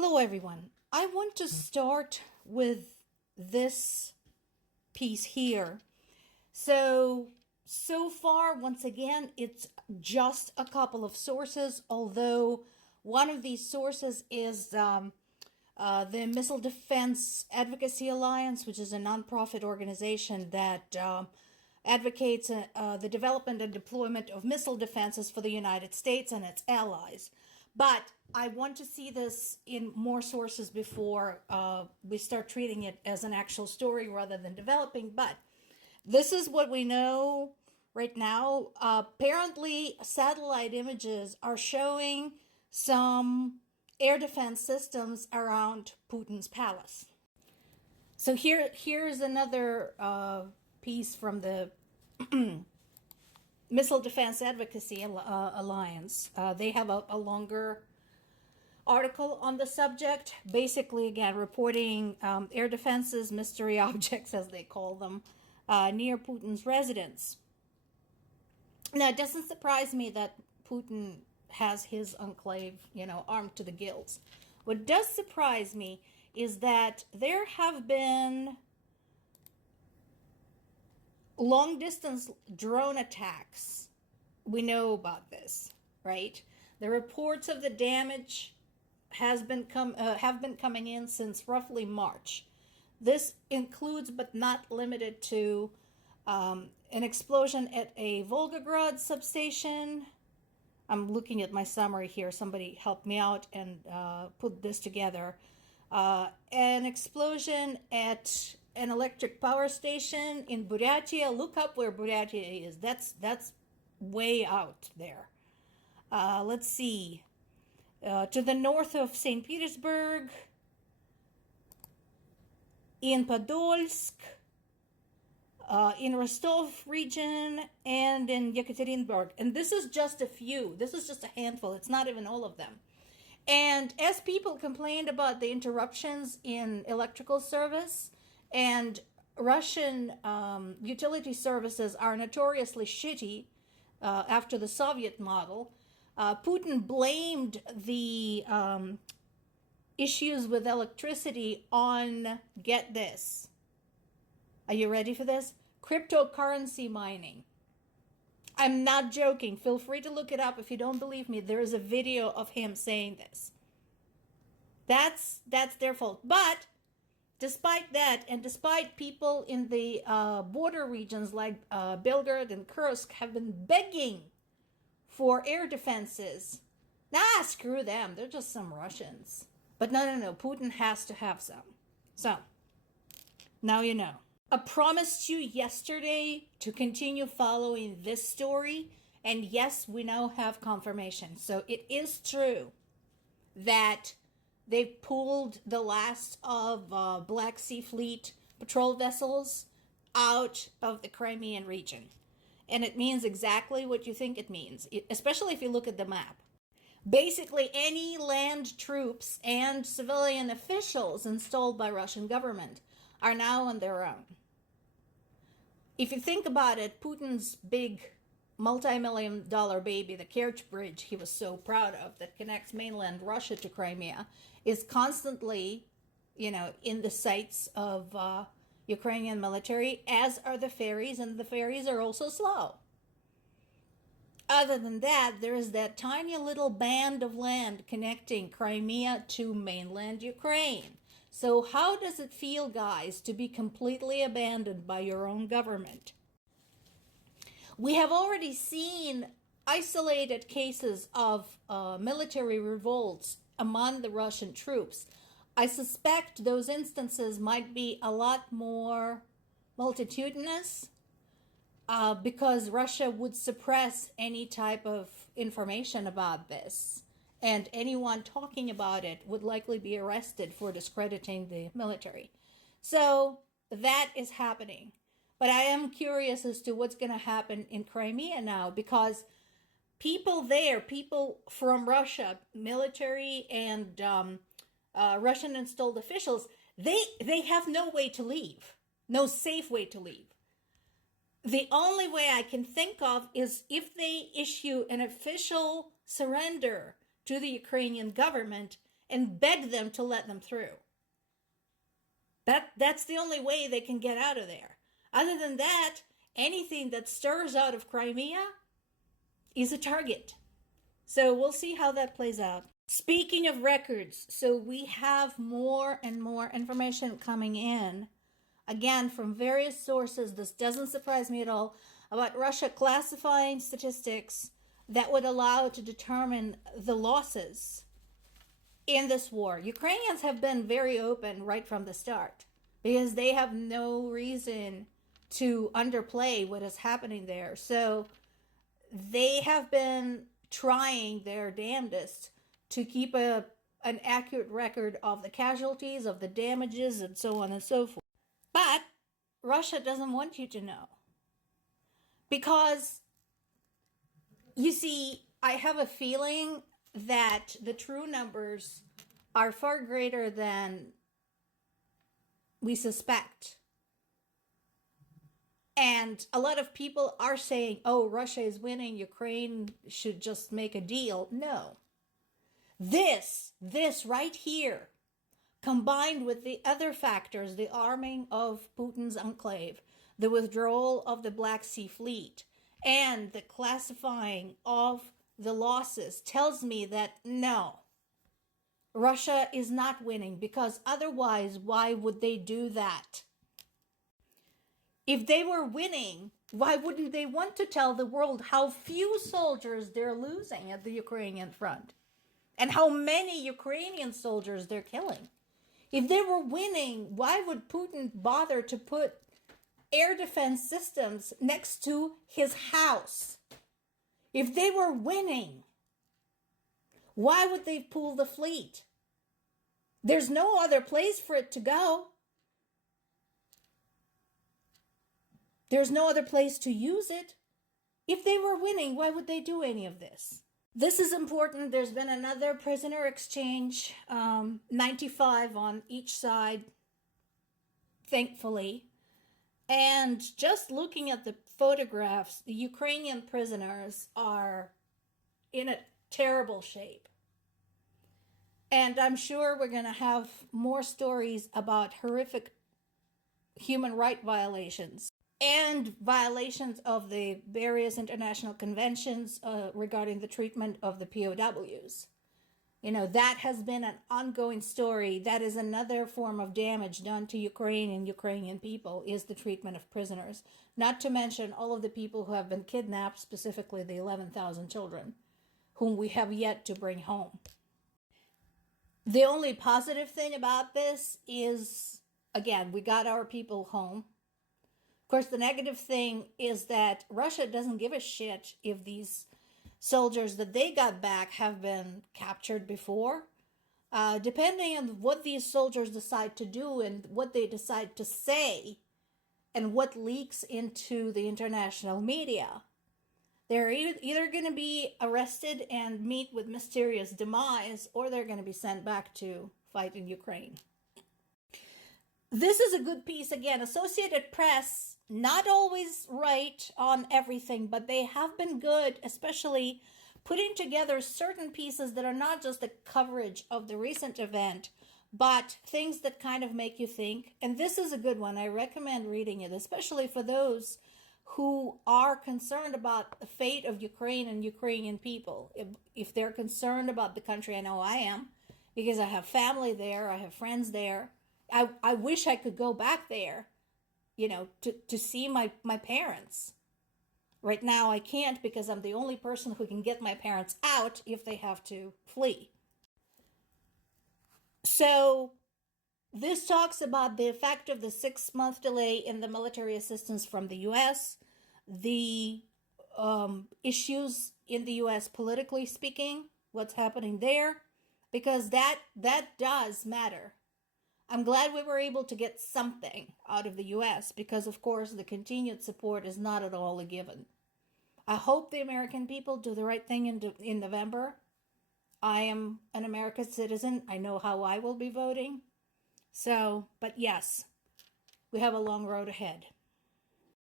Hello, everyone. I want to start with this piece here. So far, once again, it's just a couple of sources, although one of these sources is the Missile Defense Advocacy Alliance, which is a nonprofit organization that advocates the development and deployment of missile defenses for the United States and its allies. But I want to see this in more sources before we start treating it as an actual story rather than developing. But this is what we know right now. Apparently, satellite images are showing some air defense systems around Putin's palace. So here's another piece from the Missile Defense Advocacy Alliance. They have a longer article on the subject, basically, again, reporting air defenses, mystery objects, as they call them, near Putin's residence. Now, it doesn't surprise me that Putin has his enclave, armed to the gills. What does surprise me is that there have been long-distance drone attacks. We know about this, right? The reports of the damage have been coming in since roughly March. This includes, but not limited to, an explosion at a Volgograd substation. I'm looking at my summary here. Somebody help me out and put this together. An explosion at an electric power station in Buryatia. Look up where Buryatia is. That's way out there. Let's see. To the north of St. Petersburg, in Podolsk, in Rostov region, and in Yekaterinburg. And this is just a few. This is just a handful. It's not even all of them. And as people complained about the interruptions in electrical service, and Russian utility services are notoriously shitty after the Soviet model, Putin blamed the issues with electricity on, get this, are you ready for this? Cryptocurrency mining. I'm not joking. Feel free to look it up if you don't believe me. There is a video of him saying this. That's their fault. But despite that, and despite people in the border regions like Belgorod and Kursk have been begging for air defenses, screw them. They're just some Russians. But no. Putin has to have some. So, now you know. I promised you yesterday to continue following this story, and yes, we now have confirmation. So it is true that they've pulled the last of Black Sea Fleet patrol vessels out of the Crimean region. And it means exactly what you think it means, especially if you look at the map. Basically, any land troops and civilian officials installed by Russian government are now on their own. If you think about it, Putin's big multi-million-dollar baby, the Kerch Bridge he was so proud of that connects mainland Russia to Crimea, is constantly, in the sights of Ukrainian military, as are the ferries, and the ferries are also slow. Other than that, there is that tiny little band of land connecting Crimea to mainland Ukraine. So how does it feel, guys, to be completely abandoned by your own government? We have already seen isolated cases of military revolts among the Russian troops. I suspect those instances might be a lot more multitudinous because Russia would suppress any type of information about this. And anyone talking about it would likely be arrested for discrediting the military. So that is happening. But I am curious as to what's going to happen in Crimea now, because people there, people from Russia, military and Russian installed officials, they have no way to leave, no safe way to leave. The only way I can think of is if they issue an official surrender to the Ukrainian government and beg them to let them through. That's the only way they can get out of there. Other than that, anything that stirs out of Crimea is a target. So we'll see how that plays out. Speaking of records, so we have more and more information coming in, again, from various sources. This doesn't surprise me at all, about Russia classifying statistics that would allow to determine the losses in this war. Ukrainians have been very open right from the start because they have no reason to underplay what is happening there. So they have been trying their damnedest to keep an accurate record of the casualties, of the damages, and so on and so forth. But Russia doesn't want you to know. Because, you see, I have a feeling that the true numbers are far greater than we suspect. And a lot of people are saying, oh, Russia is winning, Ukraine should just make a deal. No. This right here, combined with the other factors, the arming of Putin's enclave, the withdrawal of the Black Sea Fleet, and the classifying of the losses, tells me that no, Russia is not winning, because otherwise, why would they do that? If they were winning, why wouldn't they want to tell the world how few soldiers they're losing at the Ukrainian front and how many Ukrainian soldiers they're killing? If they were winning, why would Putin bother to put air defense systems next to his house? If they were winning, why would they pull the fleet? There's no other place for it to go. There's no other place to use it. If they were winning, why would they do any of this? This is important. There's been another prisoner exchange, 95 on each side, thankfully. And just looking at the photographs, the Ukrainian prisoners are in a terrible shape. And I'm sure we're going to have more stories about horrific human rights violations and violations of the various international conventions regarding the treatment of the POWs. You know, that has been an ongoing story. That is another form of damage done to Ukraine and Ukrainian people, is the treatment of prisoners. Not to mention all of the people who have been kidnapped, specifically the 11,000 children, whom we have yet to bring home. The only positive thing about this is, again, we got our people home. Of course, the negative thing is that Russia doesn't give a shit if these soldiers that they got back have been captured before. Depending on what these soldiers decide to do and what they decide to say and what leaks into the international media, they're either going to be arrested and meet with mysterious demise, or they're going to be sent back to fight in Ukraine. This is a good piece. Again, Associated Press, not always right on everything, but they have been good, especially putting together certain pieces that are not just a coverage of the recent event, but things that kind of make you think. And this is a good one. I recommend reading it, especially for those who are concerned about the fate of Ukraine and Ukrainian people. If they're concerned about the country, I know I am, because I have family there, I have friends there. I wish I could go back there, you know, to see my parents. Right now I can't, because I'm the only person who can get my parents out if they have to flee. So this talks about the effect of the 6-month delay in the military assistance from the U.S., the issues in the U.S. politically speaking, what's happening there, because that does matter. I'm glad we were able to get something out of the U.S. because, of course, the continued support is not at all a given. I hope the American people do the right thing in November. I am an American citizen. I know how I will be voting. So, but yes, we have a long road ahead.